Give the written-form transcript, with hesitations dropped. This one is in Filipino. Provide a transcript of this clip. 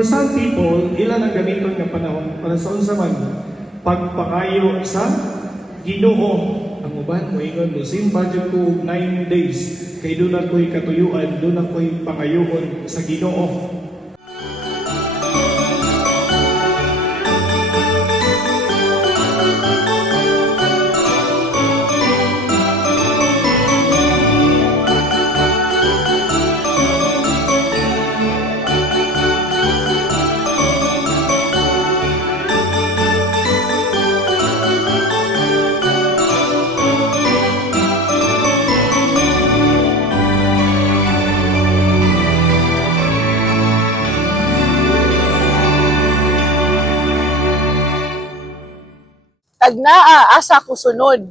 For some people, ilan ang gamiton nga panahon para sa unsa man pagpakayo sa Ginoo. Ang uban mo ingon mo simba jud ko og 9 days kay doon ako'y katuyuan, doon ako'y pangayoon sa Ginoo. Tagnaa asa ko sunod.